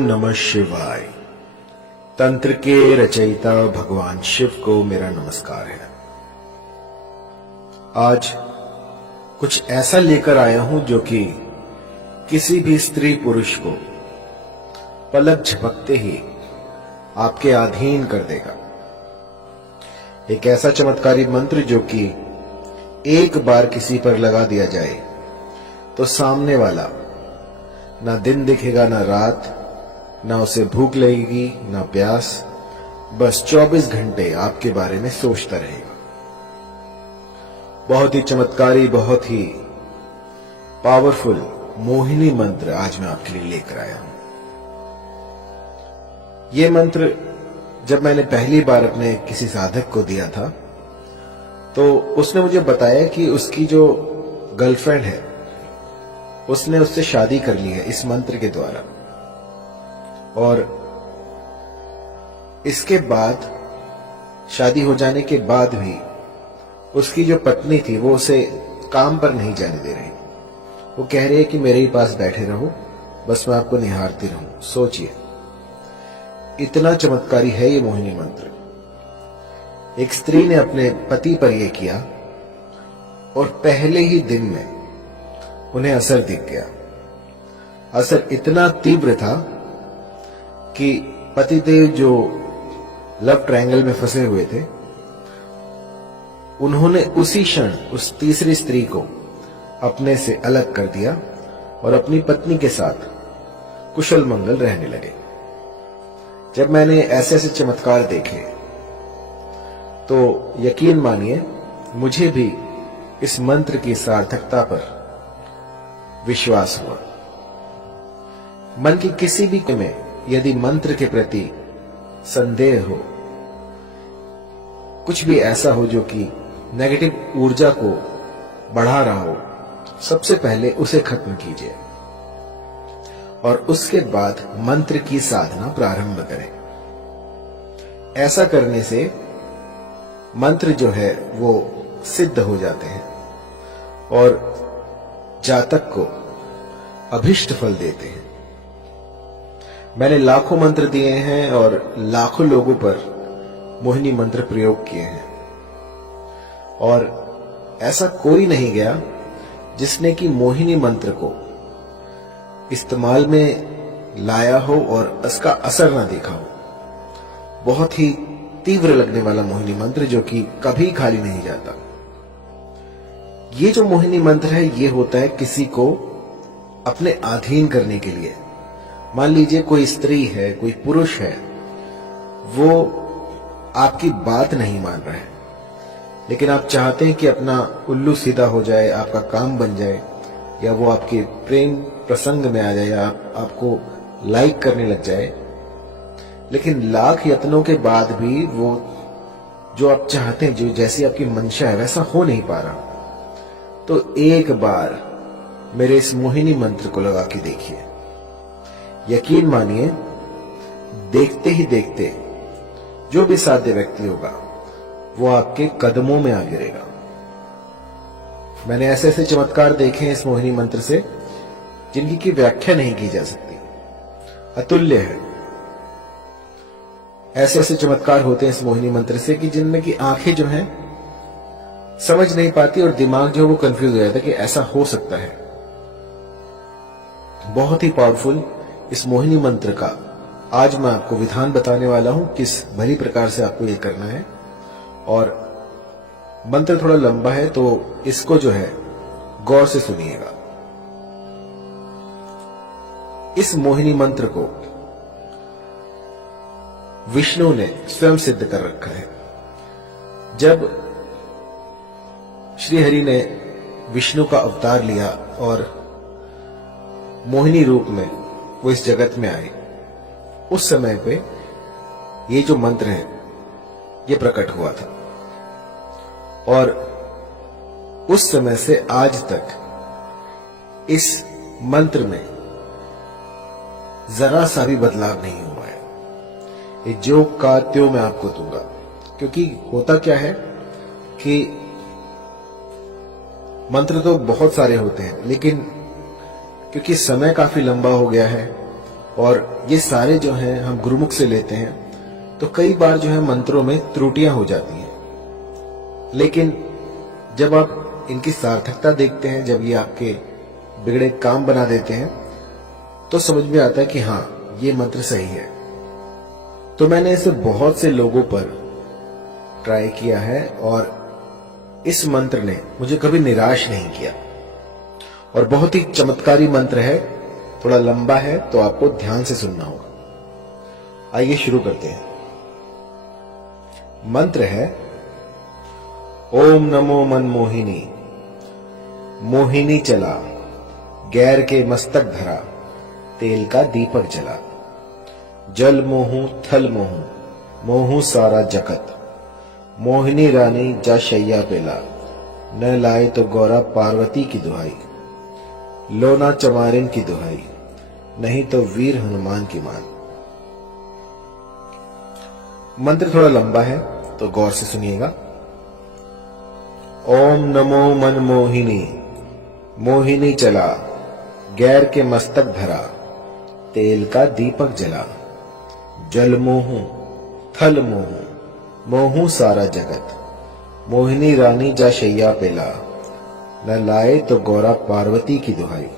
ओम नमः शिवाय। तंत्र के रचयिता भगवान शिव को मेरा नमस्कार है। आज कुछ ऐसा लेकर आया हूं जो कि किसी भी स्त्री पुरुष को पलक झपकते ही आपके अधीन कर देगा। एक ऐसा चमत्कारी मंत्र जो कि एक बार किसी पर लगा दिया जाए तो सामने वाला ना दिन दिखेगा ना रात, ना उसे भूख लगेगी ना प्यास, बस 24 घंटे आपके बारे में सोचता रहेगा। बहुत ही चमत्कारी, बहुत ही पावरफुल मोहिनी मंत्र आज मैं आपके लिए लेकर आया हूं। यह मंत्र जब मैंने पहली बार अपने किसी साधक को दिया था तो उसने मुझे बताया कि उसकी जो गर्लफ्रेंड है उसने उससे शादी कर ली है इस मंत्र के द्वारा, और इसके बाद शादी हो जाने के बाद भी उसकी जो पत्नी थी वो उसे काम पर नहीं जाने दे रही। वो कह रही है कि मेरे ही पास बैठे रहो, बस मैं आपको निहारती रहूं। सोचिए, इतना चमत्कारी है ये मोहिनी मंत्र। एक स्त्री ने अपने पति पर यह किया और पहले ही दिन में उन्हें असर दिख गया। असर इतना तीव्र था कि पतिदेव जो लव ट्रायंगल में फंसे हुए थे उन्होंने उसी क्षण उस तीसरी स्त्री को अपने से अलग कर दिया और अपनी पत्नी के साथ कुशल मंगल रहने लगे। जब मैंने ऐसे ऐसे चमत्कार देखे तो यकीन मानिए मुझे भी इस मंत्र की सार्थकता पर विश्वास हुआ। मन की किसी भी में यदि मंत्र के प्रति संदेह हो, कुछ भी ऐसा हो जो कि नेगेटिव ऊर्जा को बढ़ा रहा हो, सबसे पहले उसे खत्म कीजिए और उसके बाद मंत्र की साधना प्रारंभ करें। ऐसा करने से मंत्र जो है वो सिद्ध हो जाते हैं और जातक को अभिष्ट फल देते हैं। मैंने लाखों मंत्र दिए हैं और लाखों लोगों पर मोहिनी मंत्र प्रयोग किए हैं और ऐसा कोई नहीं गया जिसने कि मोहिनी मंत्र को इस्तेमाल में लाया हो और उसका असर ना देखा हो। बहुत ही तीव्र लगने वाला मोहिनी मंत्र जो कि कभी खाली नहीं जाता। ये जो मोहिनी मंत्र है ये होता है किसी को अपने अधीन करने के लिए। मान लीजिए कोई स्त्री है, कोई पुरुष है, वो आपकी बात नहीं मान रहा है लेकिन आप चाहते हैं कि अपना उल्लू सीधा हो जाए, आपका काम बन जाए, या वो आपके प्रेम प्रसंग में आ जाए, या आपको लाइक करने लग जाए, लेकिन लाख यत्नों के बाद भी वो जो आप चाहते हैं, जो जैसी आपकी मंशा है वैसा हो नहीं पा रहा। तो एक बार मेरे इस मोहिनी मंत्र को लगा के देखिए। यकीन मानिए देखते ही देखते जो भी साध्य व्यक्ति होगा वो आपके कदमों में आ गिरेगा। मैंने ऐसे ऐसे चमत्कार देखे हैं इस मोहिनी मंत्र से जिनकी की व्याख्या नहीं की जा सकती, अतुल्य है। ऐसे ऐसे चमत्कार होते हैं इस मोहिनी मंत्र से कि जिनमें की आंखें जो हैं समझ नहीं पाती और दिमाग जो वो कंफ्यूज हो जाता है कि ऐसा हो सकता है। बहुत ही पावरफुल इस मोहिनी मंत्र का आज मैं आपको विधान बताने वाला हूं, किस भली प्रकार से आपको ये करना है। और मंत्र थोड़ा लंबा है तो इसको जो है गौर से सुनिएगा। इस मोहिनी मंत्र को विष्णु ने स्वयं सिद्ध कर रखा है। जब श्री हरि ने विष्णु का अवतार लिया और मोहिनी रूप में वो इस जगत में आए, उस समय पे ये जो मंत्र है ये प्रकट हुआ था और उस समय से आज तक इस मंत्र में जरा सा भी बदलाव नहीं हुआ है। ये जो का त्यों मैं आपको दूंगा, क्योंकि होता क्या है कि मंत्र तो बहुत सारे होते हैं लेकिन क्योंकि समय काफी लंबा हो गया है और ये सारे जो हैं हम गुरुमुख से लेते हैं, तो कई बार जो है मंत्रों में त्रुटियां हो जाती हैं। लेकिन जब आप इनकी सार्थकता देखते हैं, जब ये आपके बिगड़े काम बना देते हैं, तो समझ में आता है कि हाँ, ये मंत्र सही है। तो मैंने इसे बहुत से लोगों पर ट्राई किया है और इस मंत्र ने मुझे कभी निराश नहीं किया। और बहुत ही चमत्कारी मंत्र है, थोड़ा लंबा है तो आपको ध्यान से सुनना होगा। आइए शुरू करते हैं। मंत्र है ओम नमो मनमोहिनी। मोहिनी चला, गैर के मस्तक धरा, तेल का दीपक जला। जल मोहू थल मोहू, मोहू सारा जगत। मोहिनी रानी जा शैया पेला, न लाए तो गौरा पार्वती की दुहाई। लोना चमारिन की दुहाई, नहीं तो वीर हनुमान की मान। मंत्र थोड़ा लंबा है तो गौर से सुनिएगा। ओम नमो मनमोहिनी। मोहिनी चला, गैर के मस्तक धरा, तेल का दीपक जला। जल मोहू थल मोहू, मोहू सारा जगत। मोहिनी रानी जा शैया पेला, न लाए तो गौरा पार्वती की दुहाई।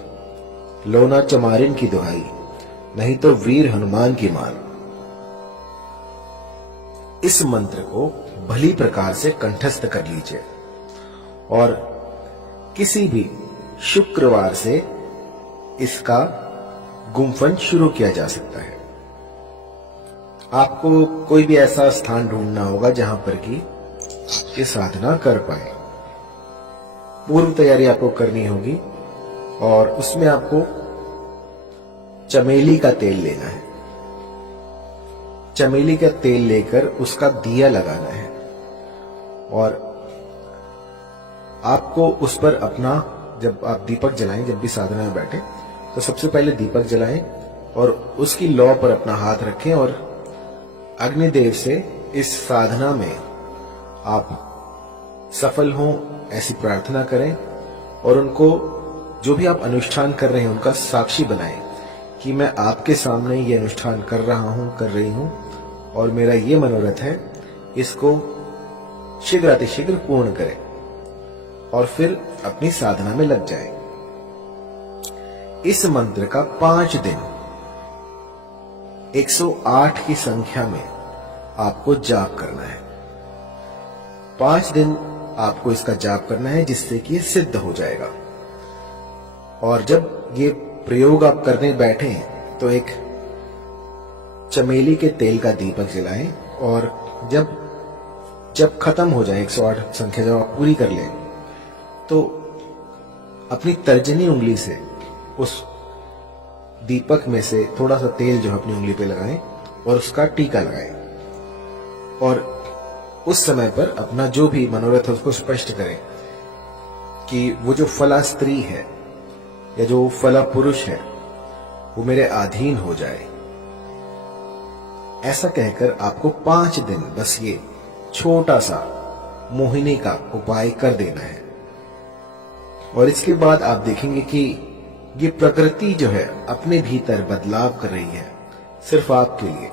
लोना चमारिन की दुहाई, नहीं तो वीर हनुमान की मान। इस मंत्र को भली प्रकार से कंठस्थ कर लीजिए और किसी भी शुक्रवार से इसका गुम्फन शुरू किया जा सकता है। आपको कोई भी ऐसा स्थान ढूंढना होगा जहां पर कि ये साधना कर पाए। पूर्व तैयारी आपको करनी होगी और उसमें आपको चमेली का तेल लेना है। चमेली का तेल लेकर उसका दिया लगाना है और आपको उस पर अपना, जब आप दीपक जलाएं, जब भी साधना में बैठे तो सबसे पहले दीपक जलाएं और उसकी लौ पर अपना हाथ रखें और अग्निदेव से इस साधना में आप सफल हों ऐसी प्रार्थना करें और उनको, जो भी आप अनुष्ठान कर रहे हैं, उनका साक्षी बनाएं कि मैं आपके सामने ये अनुष्ठान कर रहा हूं, कर रही हूं और मेरा ये मनोरथ है, इसको शीघ्रातिशीघ्र पूर्ण करें और फिर अपनी साधना में लग जाएं। इस मंत्र का 5 दिन 108 की संख्या में आपको जाप करना है। 5 दिन आपको इसका जाप करना है, जिससे कि सिद्ध हो जाएगा। और जब ये प्रयोग आप करने बैठे हैं तो एक चमेली के तेल का दीपक जलाएं और जब खत्म हो जाए 108 संख्या जब आप पूरी कर लें तो अपनी तर्जनी उंगली से उस दीपक में से थोड़ा सा तेल जो अपनी उंगली पे लगाएं और उसका टीका लगाएं और उस समय पर अपना जो भी मनोरथ है उसको स्पष्ट करें कि वो जो फला स्त्री है या जो फला पुरुष है वो मेरे अधीन हो जाए। ऐसा कहकर आपको 5 दिन बस ये छोटा सा मोहिनी का उपाय कर देना है और इसके बाद आप देखेंगे कि ये प्रकृति जो है अपने भीतर बदलाव कर रही है सिर्फ आपके लिए।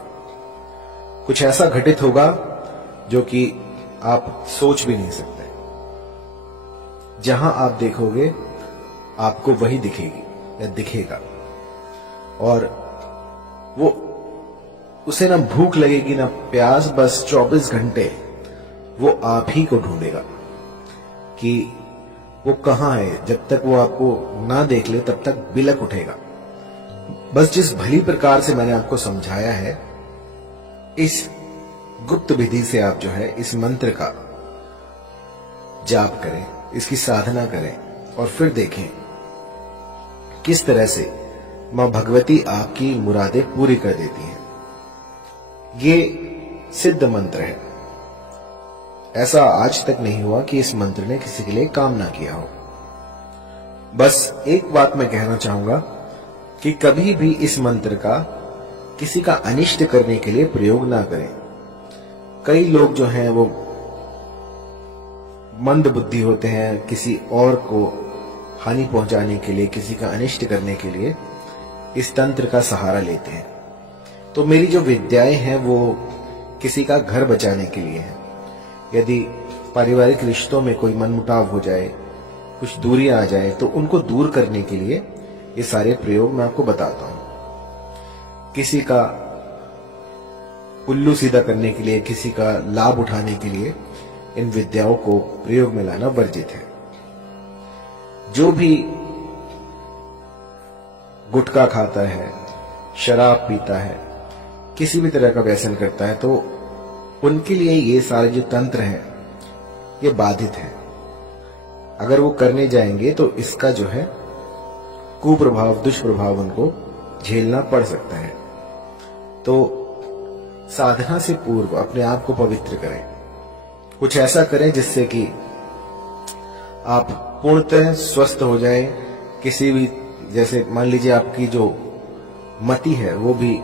कुछ ऐसा घटित होगा जो कि आप सोच भी नहीं सकते। जहां आप देखोगे आपको वही दिखेगी या दिखेगा और वो उसे ना भूख लगेगी ना प्यास, बस 24 घंटे वो आप ही को ढूंढेगा कि वो कहां है। जब तक वो आपको ना देख ले तब तक बिलक उठेगा। बस जिस भली प्रकार से मैंने आपको समझाया है, इस गुप्त विधि से आप जो है इस मंत्र का जाप करें, इसकी साधना करें और फिर देखें किस तरह से मां भगवती आपकी मुरादें पूरी कर देती हैं। ये सिद्ध मंत्र है। ऐसा आज तक नहीं हुआ कि इस मंत्र ने किसी के लिए काम ना किया हो। बस एक बात मैं कहना चाहूंगा कि कभी भी इस मंत्र का किसी का अनिष्ट करने के लिए प्रयोग ना करें। कई लोग जो हैं वो मंद बुद्धि होते हैं, किसी और को हानि पहुंचाने के लिए, किसी का अनिष्ट करने के लिए इस तंत्र का सहारा लेते हैं। तो मेरी जो विद्याएं हैं वो किसी का घर बचाने के लिए है। यदि पारिवारिक रिश्तों में कोई मनमुटाव हो जाए, कुछ दूरी आ जाए, तो उनको दूर करने के लिए ये सारे प्रयोग मैं आपको बताता हूं। किसी का उल्लू सीधा करने के लिए, किसी का लाभ उठाने के लिए इन विद्याओं को प्रयोग में लाना वर्जित है। जो भी गुटखा खाता है, शराब पीता है, किसी भी तरह का व्यसन करता है, तो उनके लिए ये सारे जो तंत्र हैं ये बाधित है। अगर वो करने जाएंगे तो इसका जो है कुप्रभाव, दुष्प्रभाव उनको झेलना पड़ सकता है। तो साधना से पूर्व अपने आप को पवित्र करें, कुछ ऐसा करें जिससे कि आप पूर्णतः स्वस्थ हो जाए। किसी भी, जैसे मान लीजिए आपकी जो मति है वो भी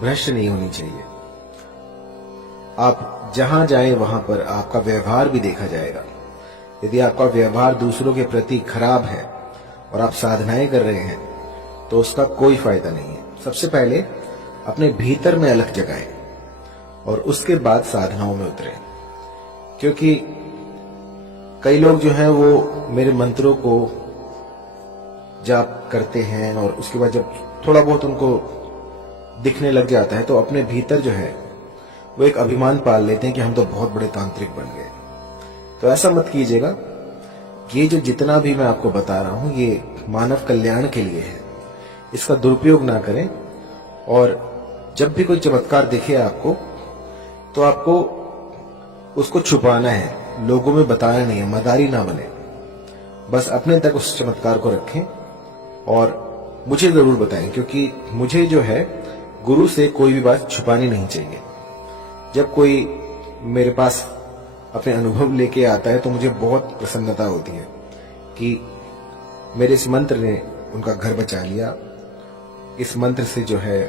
भ्रष्ट नहीं होनी चाहिए। आप जहां जाएं वहां पर आपका व्यवहार भी देखा जाएगा। यदि आपका व्यवहार दूसरों के प्रति खराब है और आप साधनाएं कर रहे हैं तो उसका कोई फायदा नहीं है। सबसे पहले अपने भीतर में अलख जगाएं और उसके बाद साधनाओं में उतरें। क्योंकि कई लोग जो हैं वो मेरे मंत्रों को जाप करते हैं और उसके बाद जब थोड़ा बहुत उनको दिखने लग जाता है तो अपने भीतर जो है वो एक अभिमान पाल लेते हैं कि हम तो बहुत बड़े तांत्रिक बन गए। तो ऐसा मत कीजिएगा। ये जो जितना भी मैं आपको बता रहा हूं ये मानव कल्याण के लिए है, इसका दुरुपयोग ना करें। और जब भी कोई चमत्कार दिखे आपको तो आपको उसको छुपाना है, लोगों में बताना नहीं है, मदारी ना बने। बस अपने तक उस चमत्कार को रखें और मुझे जरूर बताएं, क्योंकि मुझे जो है गुरु से कोई भी बात छुपानी नहीं चाहिए। जब कोई मेरे पास अपने अनुभव लेके आता है तो मुझे बहुत प्रसन्नता होती है कि मेरे इस मंत्र ने उनका घर बचा लिया, इस मंत्र से जो है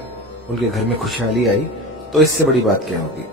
उनके घर में खुशहाली आई। तो इससे बड़ी बात क्या होगी।